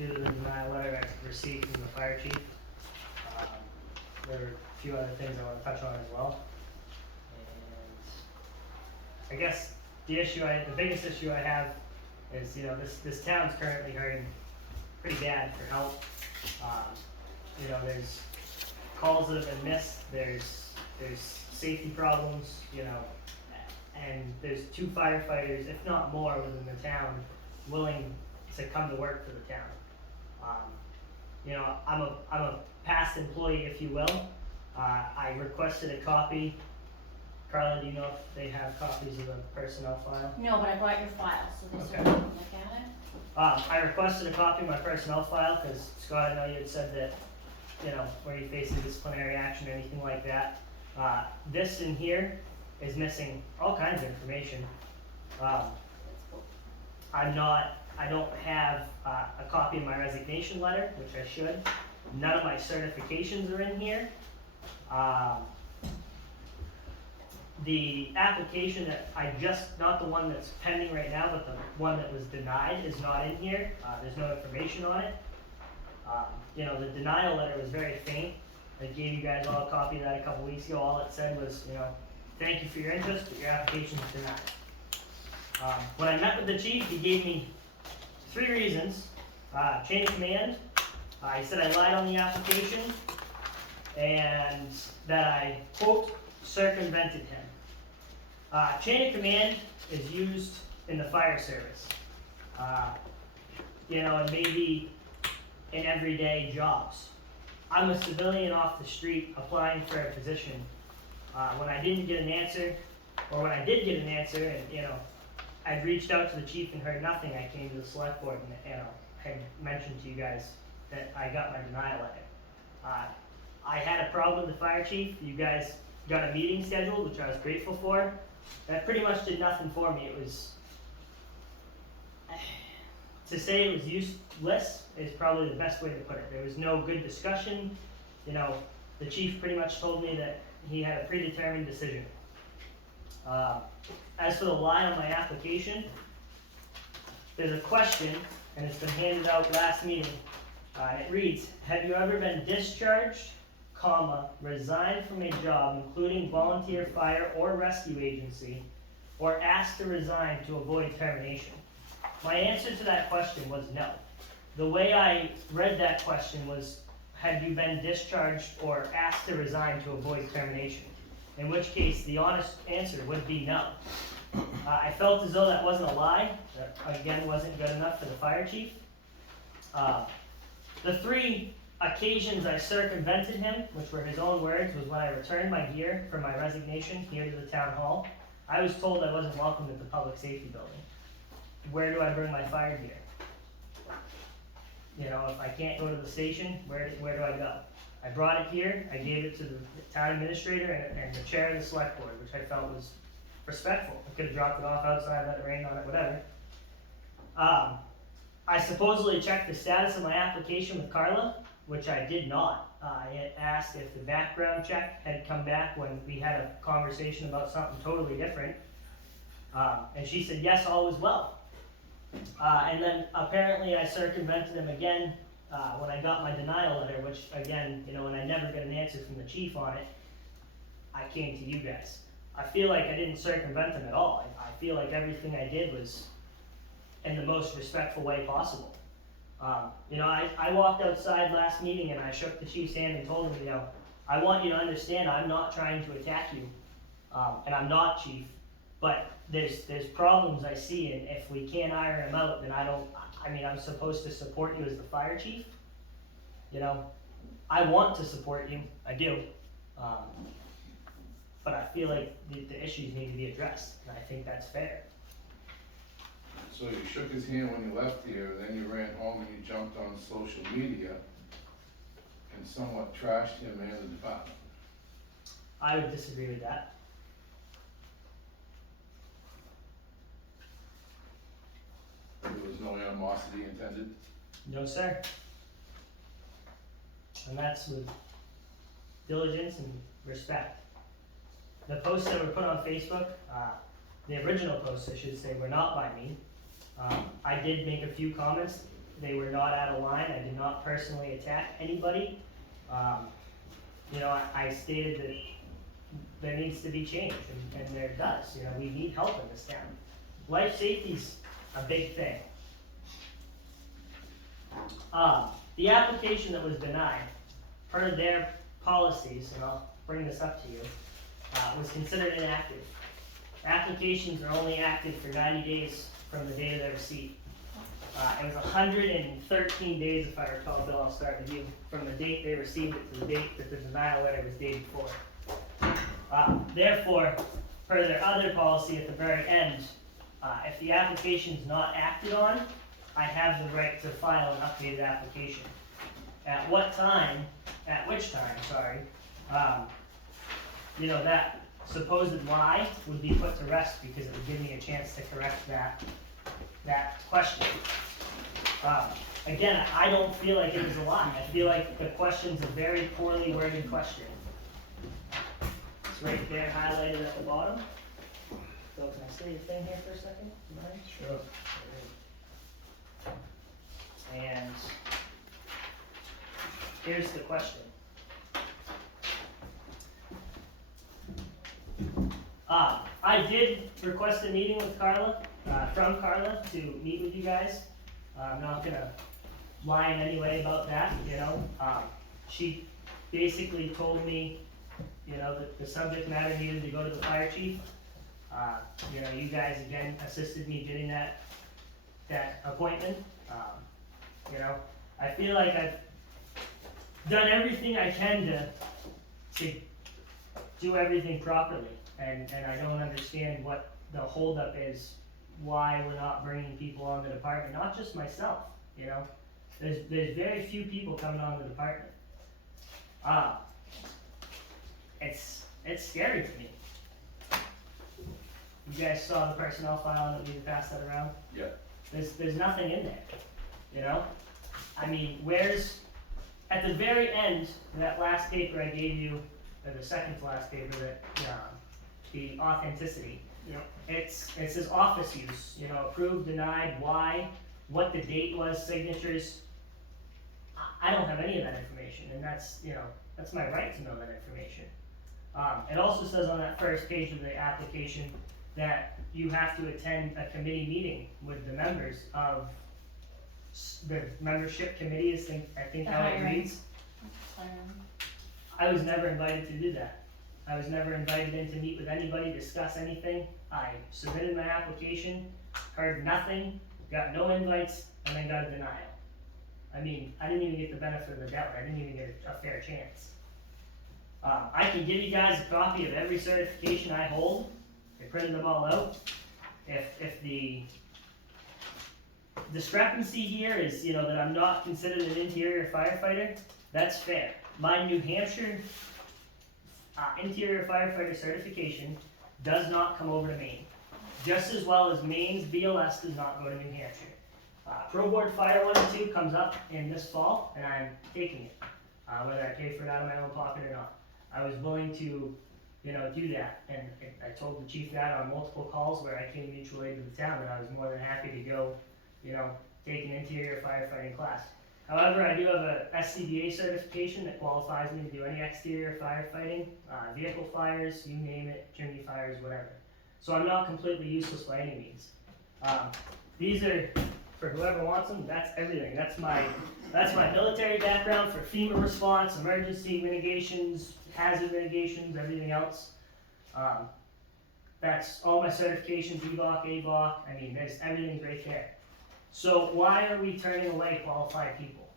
due to the denial letter I received from the fire chief. There are a few other things I want to touch on as well. And I guess the biggest issue I have is, this town's currently hurting pretty bad for help. There's calls that have been missed, there's safety problems, and there's 2 firefighters, if not more, within the town willing to come to work for the town. I'm a past employee, if you will. I requested a copy. Carla, do you know if they have copies of the personnel file? No, but I brought your file, so this Okay. one you can look at it. I requested a copy of my personnel file because, Scott, I know you had said that, where you face a disciplinary action or anything like that. This in here is missing all kinds of information. I don't have a copy of my resignation letter, which I should. None of my certifications are in here. The application that not the one that's pending right now, but the one that was denied is not in here. There's no information on it. The denial letter was very faint. I gave you guys all a copy of that a couple weeks ago. All it said was, thank you for your interest, but your application is denied. When I met with the chief, he gave me 3 reasons. Chain of command. He said I lied on the application and that I, quote, circumvented him. Chain of command is used in the fire service. And maybe in everyday jobs. I'm a civilian off the street applying for a position. When I didn't get an answer, or when I did get an answer, and I'd reached out to the chief and heard nothing, I came to the select board and had mentioned to you guys that I got my denial letter. I had a problem with the fire chief. You guys got a meeting scheduled, which I was grateful for. That pretty much did nothing for me. It was, to say it was useless is probably the best way to put it. There was no good discussion. The chief pretty much told me that he had a predetermined decision. As for the lie on my application, there's a question, and it's been handed out last meeting. It reads, have you ever been discharged, resigned from a job, including volunteer fire or rescue agency, or asked to resign to avoid termination? My answer to that question was no. The way I read that question was, have you been discharged or asked to resign to avoid termination? In which case, the honest answer would be no. I felt as though that wasn't a lie. That, again, wasn't good enough for the fire chief. The 3 occasions I circumvented him, which were his own words, was when I returned my gear from my resignation here to the town hall. I was told I wasn't welcome at the public safety building. Where do I bring my fire gear? If I can't go to the station, where do I go? I brought it here, I gave it to the town administrator and the chair of the select board, which I felt was respectful. I could have dropped it off outside, let it rain on it, whatever. I supposedly checked the status of my application with Carla, which I did not. I had asked if the background check had come back when we had a conversation about something totally different. And she said, yes, all was well. And then apparently I circumvented him again when I got my denial letter, which again, when I never got an answer from the chief on it, I came to you guys. I feel like I didn't circumvent him at all. I feel like everything I did was in the most respectful way possible. I walked outside last meeting and I shook the chief's hand and told him, I want you to understand I'm not trying to attack you, and I'm not, chief, but there's problems I see, and if we can't iron them out, then I'm supposed to support you as the fire chief. I want to support you, I do, but I feel like the issues need to be addressed, and I think that's fair. So you shook his hand when you left here, then you ran home and you jumped on social media and somewhat trashed him and the department. I would disagree with that. There was no animosity intended? No, sir. And that's with diligence and respect. The posts that were put on Facebook, the original posts, I should say, were not by me. I did make a few comments. they were not out of line. I did not personally attack anybody. I stated that there needs to be change, and there does. We need help in this town. Life safety's a big thing. The application that was denied, per their policies, and I'll bring this up to you, was considered inactive. Applications are only active for 90 days from the date of their receipt. It was 113 days, if I recall, Bill, I'll start with you, from the date they received it to the date that the denial letter was dated for. Therefore, per their other policy at the very end, if the application is not acted on, I have the right to file an updated application. At which time, that supposed lie would be put to rest because it would give me a chance to correct that question. Again, I don't feel like it was a lie. I feel like the question's a very poorly worded question. It's right there highlighted at the bottom. So can I say your thing here for a second? Mind? Sure. And here's the question. I did request a meeting with Carla, from Carla, to meet with you guys. I'm not gonna lie in any way about that, She basically told me, that the subject matter needed to go to the fire chief. You guys again assisted me getting that appointment. I feel like I've done everything I can to do everything properly, and I don't understand what the holdup is, why we're not bringing people on the department, not just myself, There's very few people coming on the department. It's scary to me. You guys saw the personnel file and we passed that around? Yeah. There's nothing in there, I mean, at the very end, that last paper I gave you, or the second to last paper, that, the authenticity. Yep. It says office use, approved, denied, why, what the date was, signatures. I don't have any of that information, and that's my right to know that information. It also says on that first page of the application that you have to attend a committee meeting with the members of the membership committee, I think The how it hiring. reads. I was never invited to do that. I was never invited in to meet with anybody, discuss anything. I submitted my application, heard nothing, got no invites, and then got a denial. I mean, I didn't even get the benefit of the doubt. I didn't even get a fair chance. I can give you guys a copy of every certification I hold. I printed them all out. If the discrepancy here is, that I'm not considered an interior firefighter, that's fair. My New Hampshire interior firefighter certification does not come over to Maine. Just as well as Maine's BLS does not go to New Hampshire. Pro Board Fire 1 and 2 comes up in this fall, and I'm taking it, whether I pay for it out of my own pocket or not. I was willing to, do that, and I told the chief that on multiple calls where I came mutual aid to the town, that I was more than happy to go, take an interior firefighting class. However, I do have a SCBA certification that qualifies me to do any exterior firefighting, vehicle fires, you name it, chimney fires, whatever. So I'm not completely useless by any means. These are, for whoever wants them, that's everything. That's my military background for FEMA response, emergency mitigations, hazard mitigations, everything else. That's all my certifications, EVOC, AVOC, I mean, everything's right there. So why are we turning away qualified people?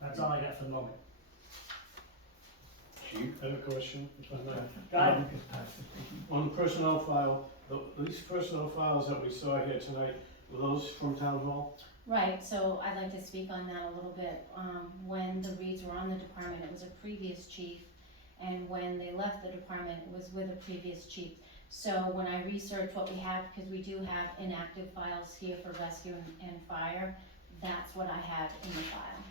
That's all I got for the moment. Chief? I have a question, if I may. Go ahead. On the personnel file, these personnel files that we saw here tonight, were those from town hall? Right, so I'd like to speak on that a little bit. When the Reeds were on the department, it was a previous chief, and when they left the department, it was with a previous chief. So when I researched what we have, because we do have inactive files here for rescue and fire, that's what I have in the file.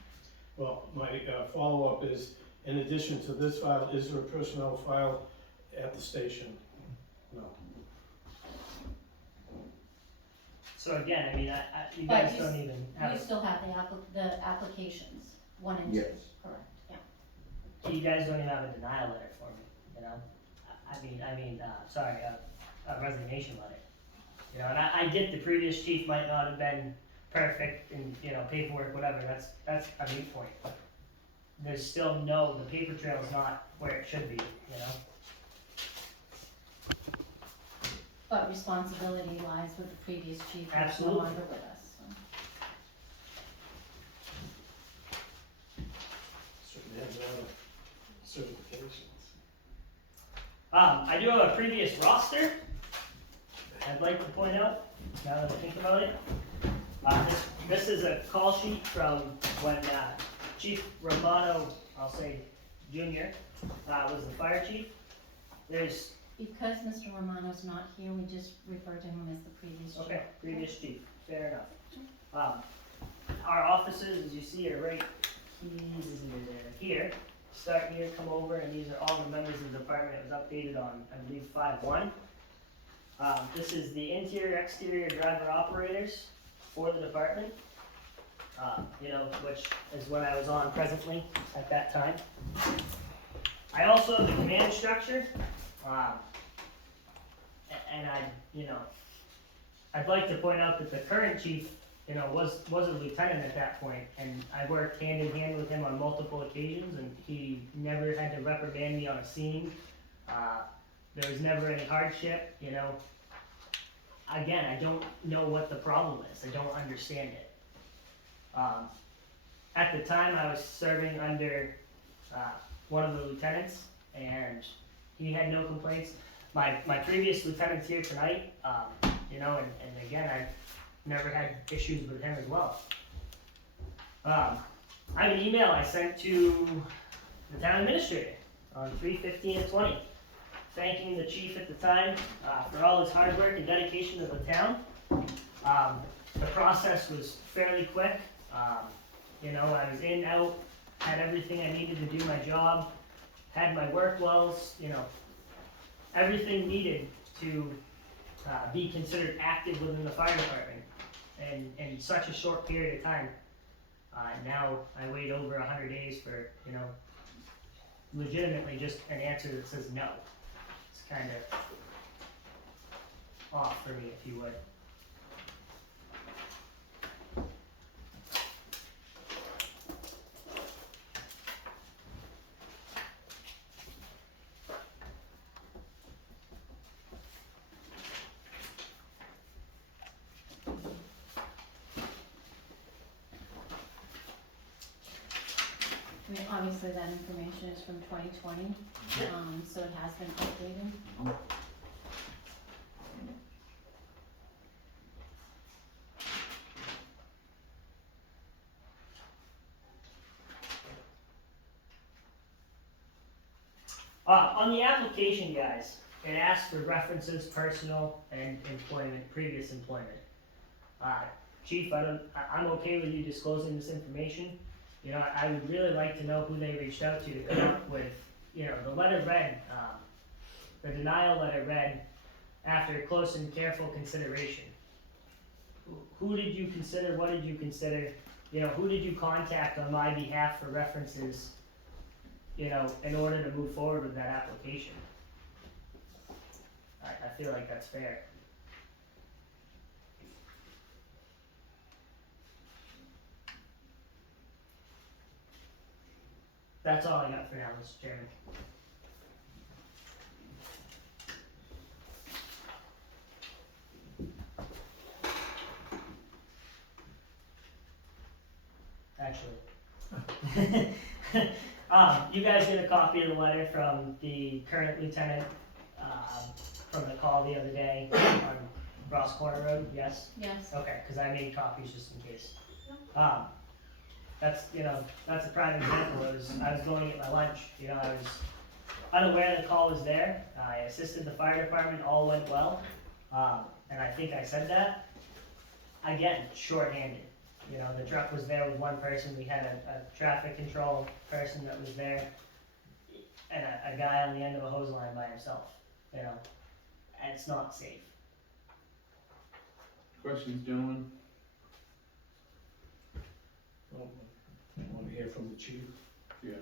Well, my follow-up is, in addition to this file, is there a personnel file at the station? No. So again, I mean, you But guys you don't even have, You still have the applications, 1 and 2, Yes. correct, yeah. you guys don't even have a denial letter for me, you know? A resignation letter. You know, and I get the previous chief might not have been perfect in, you know, paperwork, whatever, that's a moot point. There's still the paper trail is not where it should be, you know? But responsibility lies with the previous chief who's no Absolutely. longer with us, so. Certainly has a lot of certifications. I do have a previous roster I'd like to point out, now that I think about it. This is a call sheet from when Chief Romano, I'll say Junior, was the fire chief. There's, Because Mr. Romano's not here, we just refer to him as the previous chief. okay, previous chief, fair enough. Our offices, as you see, are right here. Start here, come over, and these are all the members of the department. It was updated on, I believe, 5/1. This is the interior, exterior driver operators for the department. You know, which is what I was on presently at that time. I also have the command structure. And I'd like to point out that the current chief, you know, was a lieutenant at that point, and I worked hand in hand with him on multiple occasions, and he never had to reprimand me on a scene. There was never any hardship, you know. Again, I don't know what the problem is. I don't understand it. At the time, I was serving under one of the lieutenants, and he had no complaints. My previous lieutenant's here tonight, you know, and again, I've never had issues with him as well. I have an email I sent to the town administrator on 3/15/20, thanking the chief at the time for all his hard work and dedication to the town. The process was fairly quick. You know, I was in, out, had everything I needed to do my job, had my work wells, you know, everything needed to be considered active within the fire department, and in such a short period of time. Now I wait over 100 days for, you know, legitimately just an answer that says no. It's kind of off for me, if you would. I mean, obviously that information is from 2020, so it has been updated. On the application, guys, it asks for references, personal and employment, previous employment. Chief, I'm okay with you disclosing this information. You know, I would really like to know who they reached out to come up with, you know, the letter read, the denial letter read, after close and careful consideration. Who did you consider, what did you consider, you know, who did you contact on my behalf for references, you know, in order to move forward with that application? I feel like that's fair. That's all I got for now, Mr. Chairman. Actually. You guys get a copy of the letter from the current lieutenant, from the call the other day on Ross Corner Road, yes? Yes, Okay, cause I made copies just in case. That's, you know, that's a prime example. I was going to get my lunch, you know, I was unaware the call was there. I assisted the fire department, all went well. And I think I said that. Again, shorthanded. You know, the truck was there with one person. We had a traffic control person that was there, and a guy on the end of a hose line by himself, you know, and it's not safe. questions, gentlemen? Well, I wanna hear from the chief. Yeah.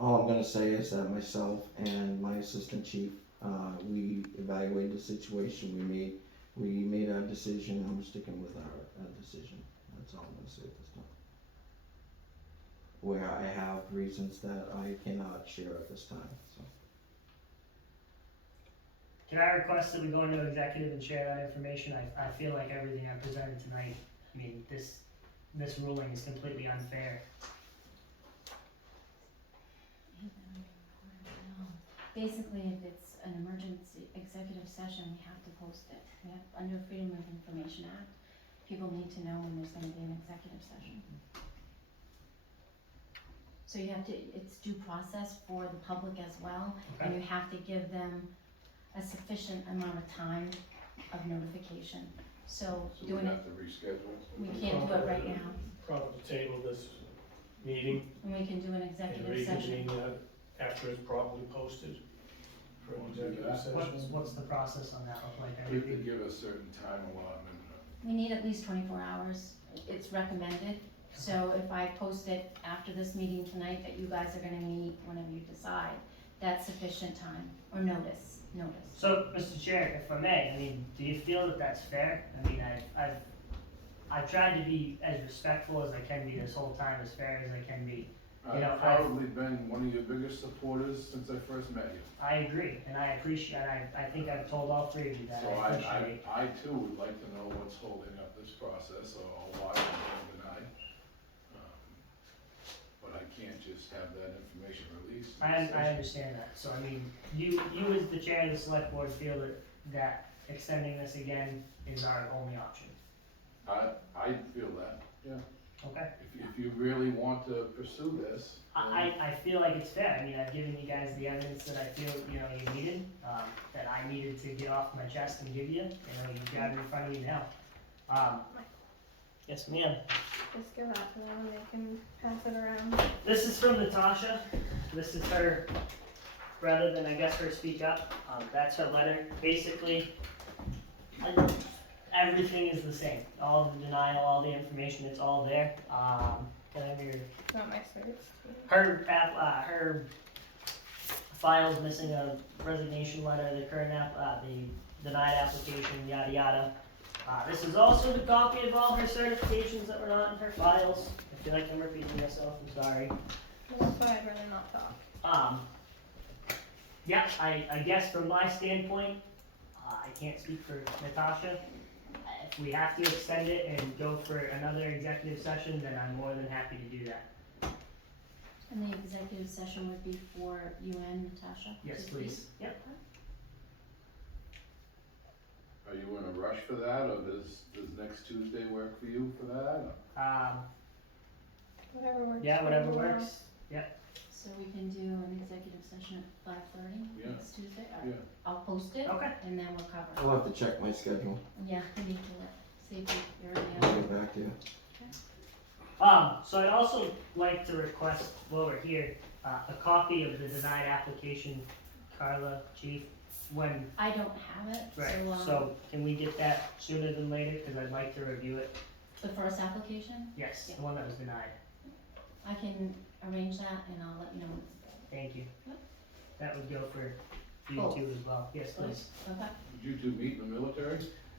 All I'm gonna say is that myself and my assistant chief, we evaluated the situation, we made our decision, I'm sticking with our decision, that's all I'm gonna say at this time. Where I have reasons that I cannot share at this time, so. Can I request that we go into executive and share that information? I feel like everything I presented tonight, I mean, this ruling is completely unfair. Basically, if it's an emergency executive session, we have to post it. We have, under Freedom of Information Act, people need to know when there's gonna be an executive session. So you have to, it's due process for the public as well, and you have to give them a sufficient amount of time of notification. So So we doing it, have to reschedule? we can't do it right now, Probably table this meeting and we can do an and executive session. reconvene after it's properly posted for an Wanna do executive that? session. What's the process on that look like? We have to give a certain time allotment. We need at least 24 hours, it's recommended. So if I post it after this meeting tonight that you guys are gonna meet whenever you decide, that's sufficient time, or notice. So, Mr. Chair, if I may, I mean, do you feel that that's fair? I mean, I've tried to be as respectful as I can be this whole time, as fair as I can be. You know, I've probably been one of your biggest supporters since I first met you. I agree, and I appreciate, I think I've told all three of you that, So I appreciate. I too would like to know what's holding up this process, or why it's being denied. But I can't just have that information released. in I this session. understand that, so I mean, you as the chair of the select board feel that extending this again is our only option, I feel that, yeah. okay? If you really want to pursue this, then I feel like it's fair, I mean, I've given you guys the evidence that I feel, you needed, that I needed to get off my chest and give you, you've got it in front of you now. Yes, ma'am. Just give that to them and they can pass it around. This is from Natasha. This is her, rather than I guess her speak up, that's her letter. Basically, everything is the same. All the denial, all the information, it's all there. Can I have your, Not my certs. her file's missing a resignation letter, the current the denied application, yada yada. This is also the copy of all her certifications that were not in her files. I feel like I'm repeating myself, I'm sorry. That's why I'd rather not talk. Yeah, I guess from my standpoint, I can't speak for Natasha. If we have to extend it and go for another executive session, then I'm more than happy to do that. And the executive session would be for you and Natasha? Yes, to please. speak? Yep. are you in a rush for that, or does next Tuesday work for you for that? Whatever works. Yeah, for whatever everyone works. else. So we can do an executive session at 5:30 Yeah. next Tuesday? Yeah. I'll post it, Okay. and then we'll cover it. I'll have to check my schedule, Yeah, we need to see if you're I'll available. get back to you. So I'd also like to request, while we're here, a copy of the denied application, Carla, Chief, when, I don't have it, right, so can we get that sooner than later, cause I'd like to review it, the first application, yes, the one that was denied, I can arrange that and I'll let you know. thank you. Yep. That would go for you Both. too as well, yes, please. Okay, Did you two meet in the military?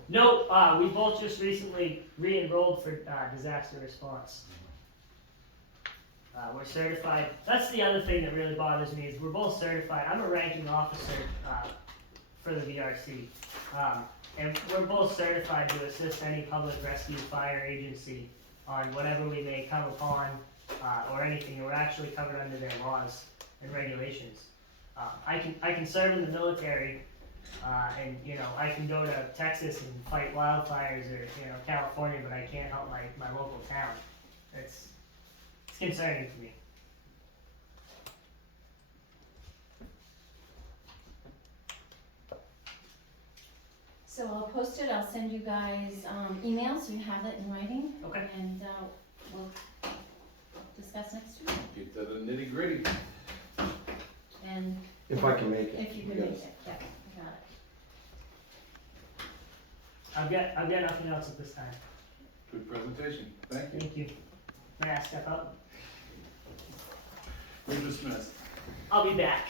No, we both just recently re-enrolled for, disaster response. We're certified, that's the other thing that really bothers me, is we're both certified, I'm a ranking officer, for the VRC. And we're both certified to assist any public rescue fire agency on whatever we may come upon, or anything, and we're actually covered under their laws and regulations. I can serve in the military, and, I can go to Texas and fight wildfires, or, California, but I can't help my local town. It's concerning to me. so I'll post it, I'll send you guys, emails, so you have it in writing. Okay. And, we'll discuss next week, Get to the nitty gritty. and If I can make it. if you can make it, yeah, I got it. I've got nothing else at this time. Good presentation, thank you. Thank you. May I step up? You're dismissed. I'll be back.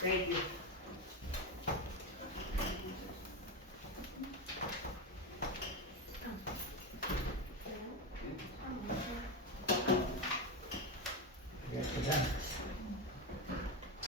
Thank you.